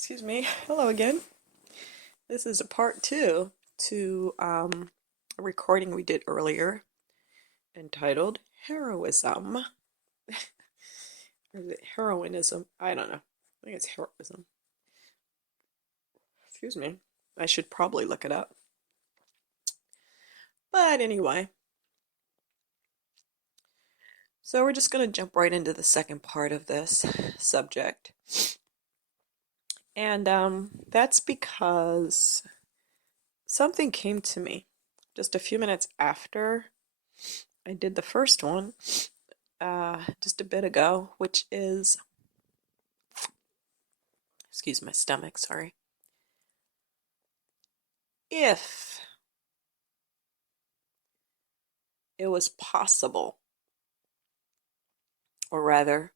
Excuse me. Hello again. This is a part two to a recording we did earlier entitled Heroism. Or is it heroinism? I don't know. I think it's heroism. Excuse me. I should probably look it up. But anyway, so we're just going to jump right into the second part of this subject. And that's because something came to me just a few minutes after I did the first one, just a bit ago, which is, excuse my stomach, sorry. If it was possible, or rather,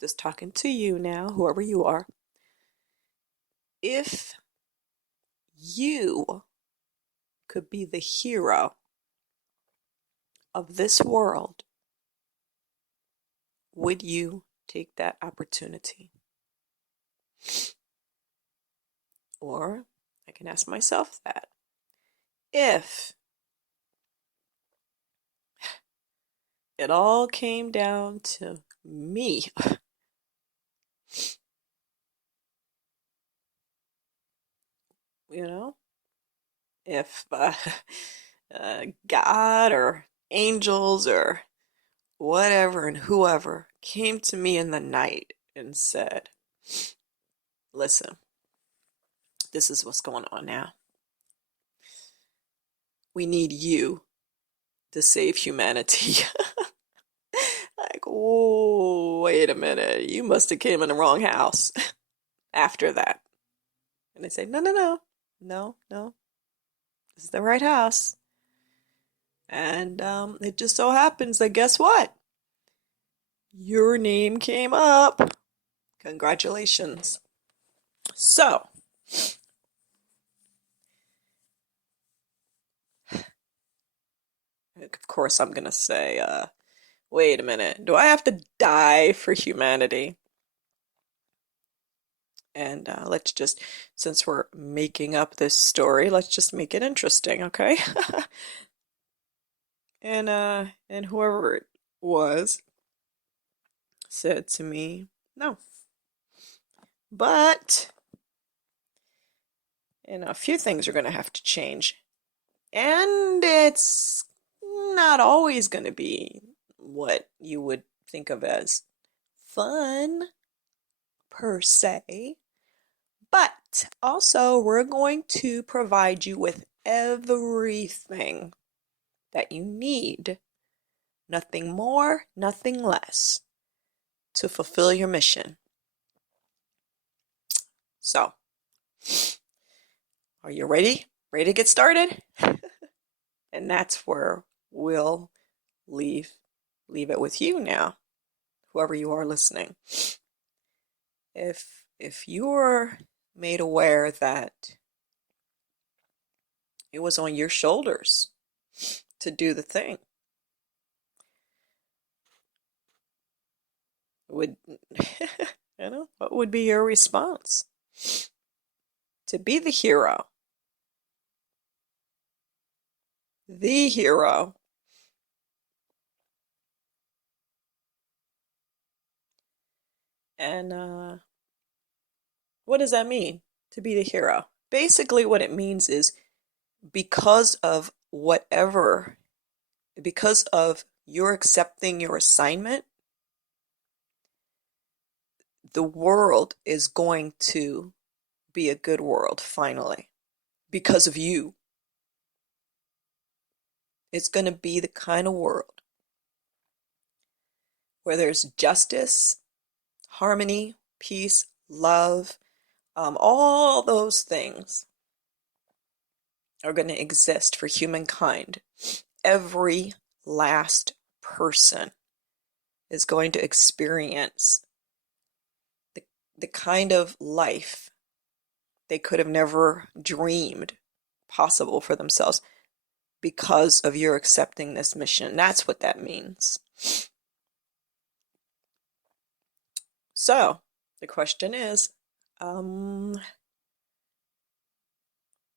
just talking to you now, whoever you are, if you could be the hero of this world, would you take that opportunity? Or I can ask myself that. If it all came down to me, you know, if God or angels or whatever and whoever came to me in the night and said, listen, this is what's going on now. We need you to save humanity. Like, oh, wait a minute. You must have came in the wrong house after that. And I say, no. This is the right house. And it just so happens that guess what? Your name came up. Congratulations. So, of course, I'm going to say, wait a minute. Do I have to die for humanity? And let's just, since we're making up this story, let's just make it interesting, okay? And whoever it was said to me, no. But, a few things are going to have to change. And it's not always going to be what you would think of as fun, per se. But also, we're going to provide you with everything that you need. Nothing more, nothing less, to fulfill your mission. So, are you ready? Ready to get started? And that's where we'll leave it with you now, whoever you are listening. If you're made aware that it was on your shoulders to do the thing, would what would be your response? To be the hero. The hero. And what does that mean, to be the hero? Basically, what it means is because of your accepting your assignment, the world is going to be a good world, finally, because of you. It's going to be the kind of world where there's justice, harmony, peace, love, all those things are going to exist for humankind. Every last person is going to experience the kind of life they could have never dreamed possible for themselves because of your accepting this mission. That's what that means. So, The question is, um,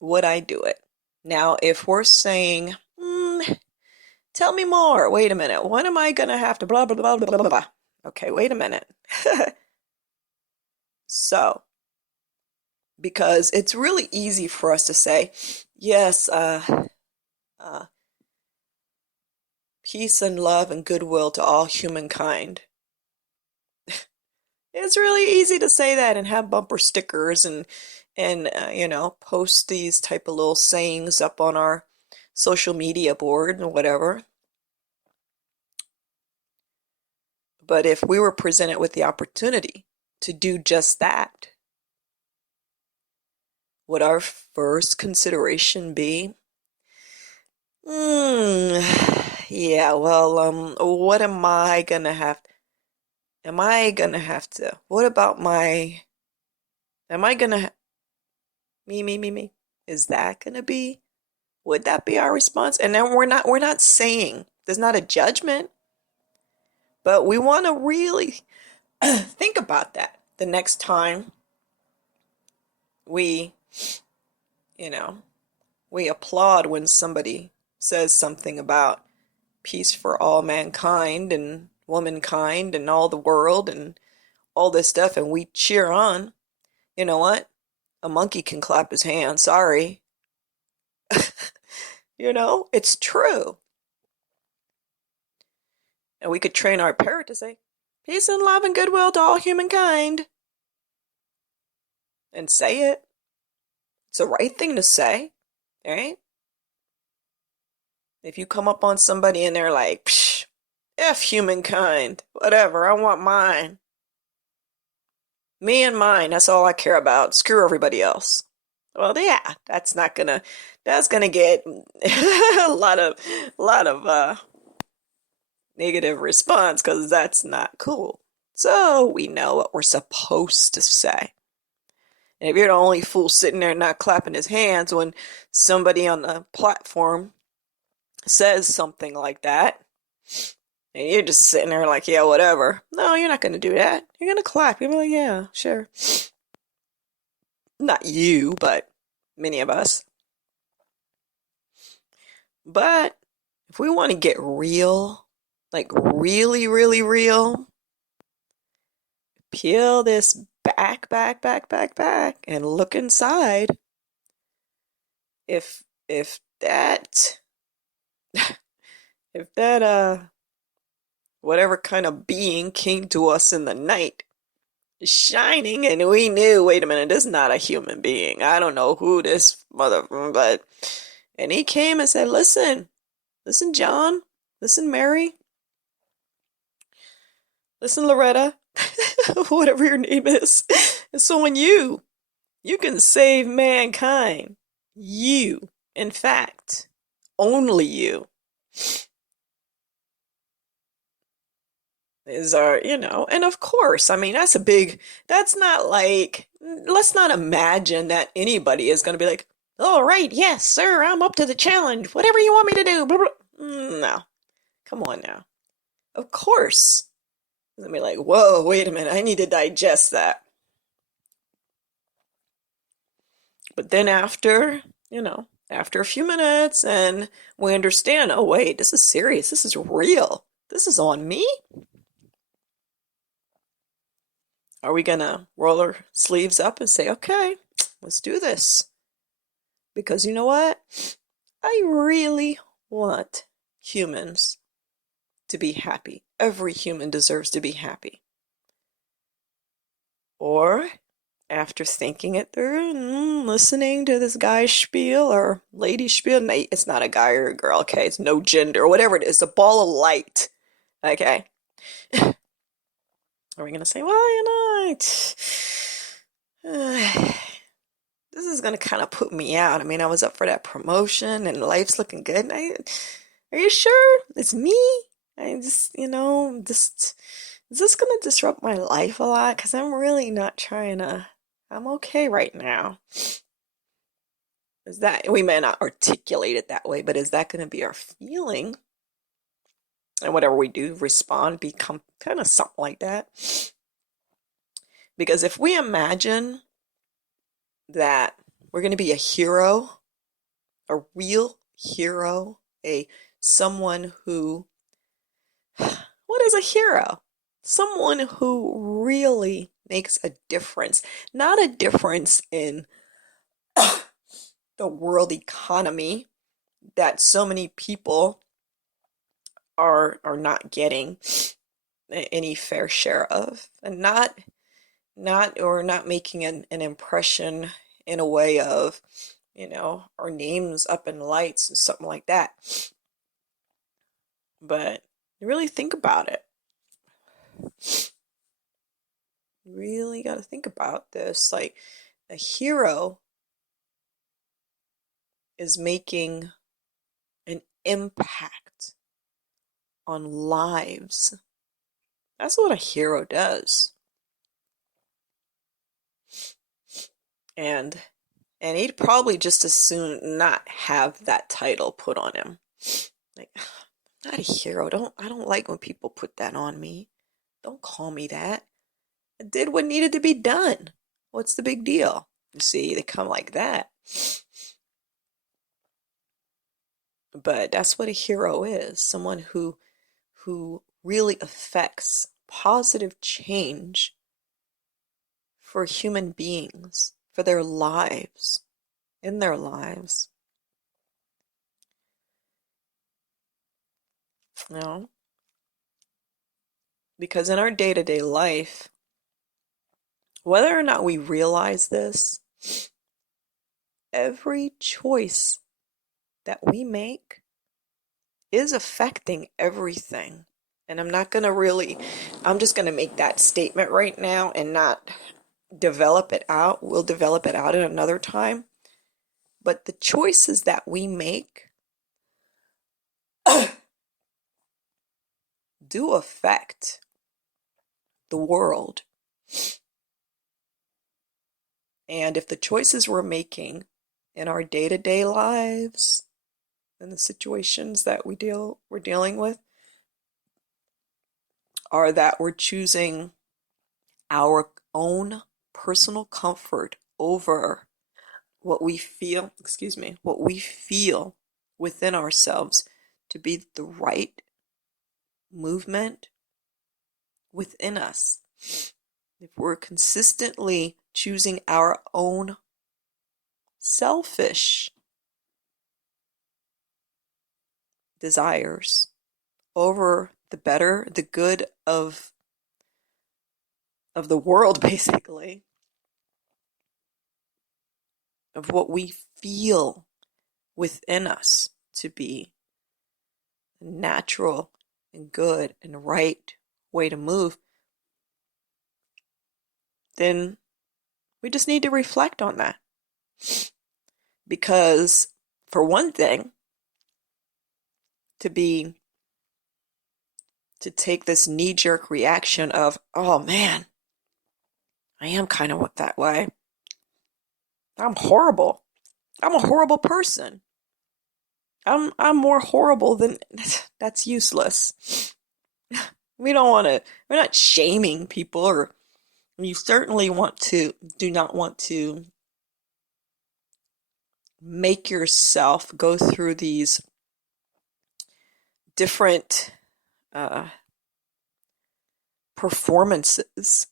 would I do it? Now, if we're saying, tell me more. Wait a minute. What am I gonna have to blah blah blah blah blah blah? Okay, wait a minute. So, because it's really easy for us to say, yes, uh, peace and love and goodwill to all humankind. It's really easy to say that and have bumper stickers and post these type of little sayings up on our social media board and whatever. But if we were presented with the opportunity to do just that, would our first consideration be, hmm, yeah, well, what am I gonna have to, what about am I gonna, me, is that gonna be, would that be our response? And then we're not saying, there's not a judgment, but we want to really think about that the next time we, you know, we applaud when somebody says something about peace for all mankind and womankind and all the world and all this stuff, and we cheer on. You know what? A monkey can clap his hands. Sorry. It's true. And we could train our parrot to say, peace and love and goodwill to all humankind. And say it. It's the right thing to say, right? If you come up on somebody and they're like, psh, F humankind, whatever, I want mine. Me and mine, that's all I care about. Screw everybody else. Well, yeah, that's gonna get a lot of negative response because that's not cool. So we know what we're supposed to say. And if you're the only fool sitting there not clapping his hands when somebody on the platform says something like that, and you're just sitting there like, yeah, whatever. No, you're not going to do that. You're going to clap. You're like, yeah, sure. Not you, but many of us. But if we want to get real, like really, really real, peel this back, and look inside. If that if that whatever kind of being came to us in the night shining and we knew, wait a minute, this is not a human being. I don't know who this but and he came and said, listen, John, listen, Mary, listen, Loretta, whatever your name is. And so when you can save mankind, you, in fact, only you is and of course, I mean, that's not like, let's not imagine that anybody is going to be like, all right, yes, sir, I'm up to the challenge, whatever you want me to do, blah, blah. No, come on now. Of course. Let me like, whoa, wait a minute, I need to digest that. But then after a few minutes and we understand, oh wait, this is serious, this is real, this is on me. Are we gonna roll our sleeves up and say, okay, let's do this? Because you know what? I really want humans to be happy. Every human deserves to be happy. Or, after thinking it through and listening to this guy's spiel or lady's spiel, it's not a guy or a girl, okay? It's no gender, or whatever it is, a ball of light, okay? Are we gonna say, well, this is gonna kind of put me out. I mean, I was up for that promotion and life's looking good. And are you sure it's me? I just, is this gonna disrupt my life a lot? Because I'm really not trying to, I'm okay right now. Is that, we may not articulate it that way, but is that gonna be our feeling? And whatever we do, respond, become kind of something like that. Because if we imagine that we're going to be a hero, a real hero, a someone who, what is a hero? Someone who really makes a difference, not a difference in the world economy that so many people are not getting any fair share of, and not making an impression in a way of, our names up in lights and something like that. But you really think about it. You really got to think about this. Like, a hero is making an impact on lives. That's what a hero does. And he'd probably just as soon not have that title put on him. Like, I'm not a hero. I don't like when people put that on me. Don't call me that. I did what needed to be done. What's the big deal? You see, they come like that. But that's what a hero is. Someone who really affects positive change for human beings, for their lives, in their lives. You know? Because in our day-to-day life, whether or not we realize this, every choice that we make is affecting everything. And I'm just going to make that statement right now and not develop it out. We'll develop it out at another time. But the choices that we make do affect the world. And if the choices we're making in our day-to-day lives and the situations that we're dealing with are that we're choosing our own personal comfort over what we feel within ourselves to be the right movement within us. If we're consistently choosing our own selfish desires over the good of the world, basically, of what we feel within us to be a natural and good and right way to move, then we just need to reflect on that. Because, for one thing, to take this knee-jerk reaction of, oh man, I am kind of that way. I'm horrible. I'm a horrible person. I'm more horrible than that's useless. We're not shaming people, or you certainly do not want to make yourself go through these different performances.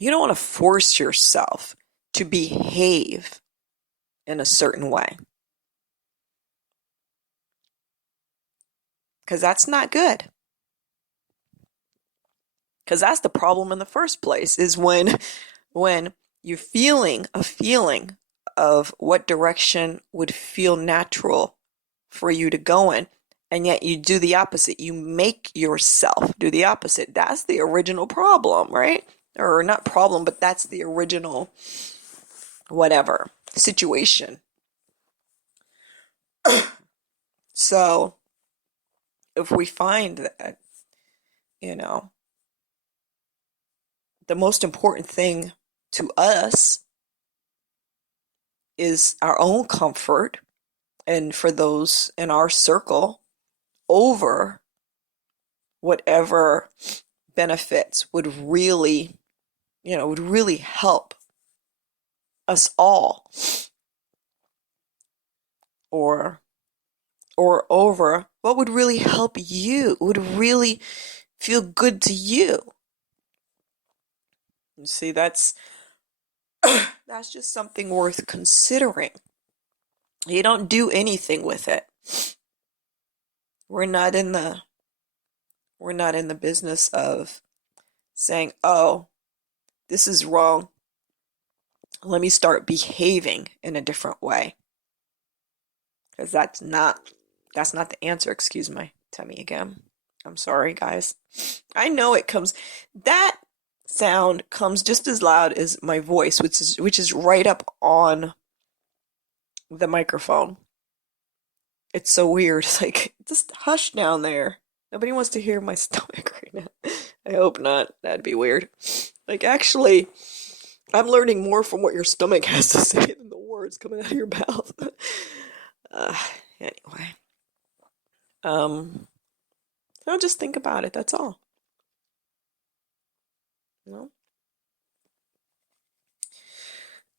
You don't want to force yourself to behave in a certain way, because that's not good. Because that's the problem in the first place, is when you're feeling a feeling of what direction would feel natural for you to go in, and yet you do the opposite. You make yourself do the opposite. That's the original problem, right? Or not problem, but that's the original whatever situation. So if we find that, the most important thing to us is our own comfort, and for those in our circle, over whatever benefits would really would really help us all, or over what would really help you, would really feel good to you. You see, that's just something worth considering. You don't do anything with it. We're not in the we're not in the business of saying, "Oh, this is wrong. Let me start behaving in a different way." Because that's not the answer. Excuse my tummy again. I'm sorry, guys. I know that sound comes just as loud as my voice, which is right up on the microphone. It's so weird. It's like, just hush down there. Nobody wants to hear my stomach right now. I hope not. That'd be weird. Like, actually, I'm learning more from what your stomach has to say than the words coming out of your mouth. uh, anyway. So just think about it. That's all. You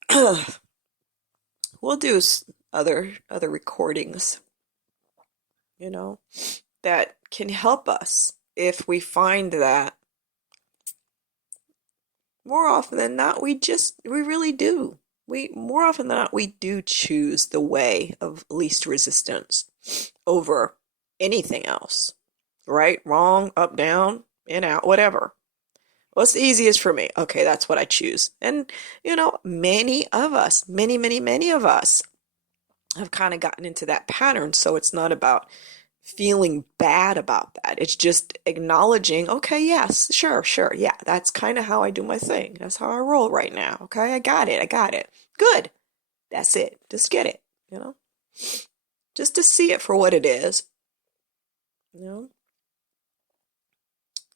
know? We'll do other recordings, you know, that can help us if we find that more often than not we really do. We more often than not we do choose the way of least resistance over anything else. Right, wrong, up, down, in, out, whatever. What's the easiest for me? Okay, that's what I choose. And many of us, many of us have kind of gotten into that pattern. So it's not about feeling bad about that. It's just acknowledging, okay, yes, sure, yeah, that's kind of how I do my thing. That's how I roll right now. Okay, I got it. Good. That's it. Just get it, just to see it for what it is, you know.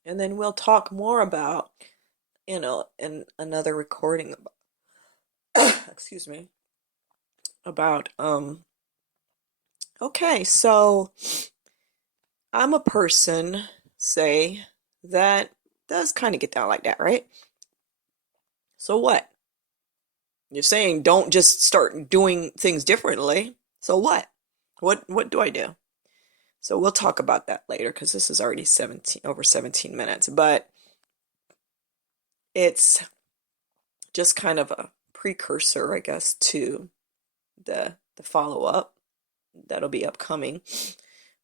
And then we'll talk more about, in another recording about, excuse me, about, okay, so I'm a person, say, that does kind of get down like that, right? So what? You're saying don't just start doing things differently. So what? What do I do? So we'll talk about that later because this is already over 17 minutes, but it's just kind of a precursor, I guess, to the follow-up that'll be upcoming.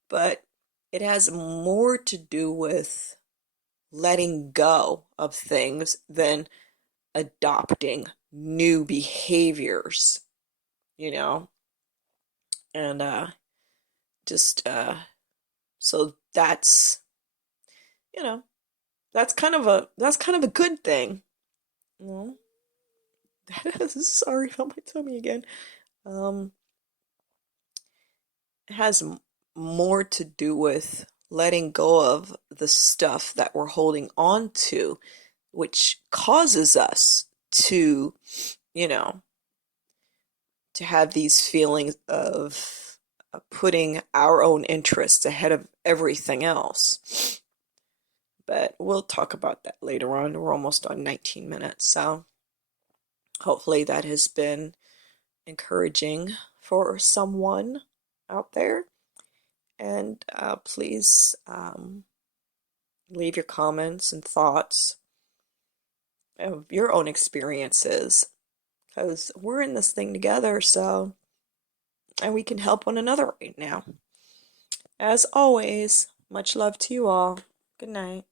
But it has more to do with letting go of things than adopting new behaviors, and just so you know that's kind of a good thing. You Sorry about my tummy again. Um, it has more to do with letting go of the stuff that we're holding on to, which causes us to, you know, to have these feelings of putting our own interests ahead of everything else. But we'll talk about that later on. We're almost on 19 minutes, so hopefully that has been encouraging for someone out there. And please leave your comments and thoughts of your own experiences, because we're in this thing together, and we can help one another right now. As always, much love to you all. Good night.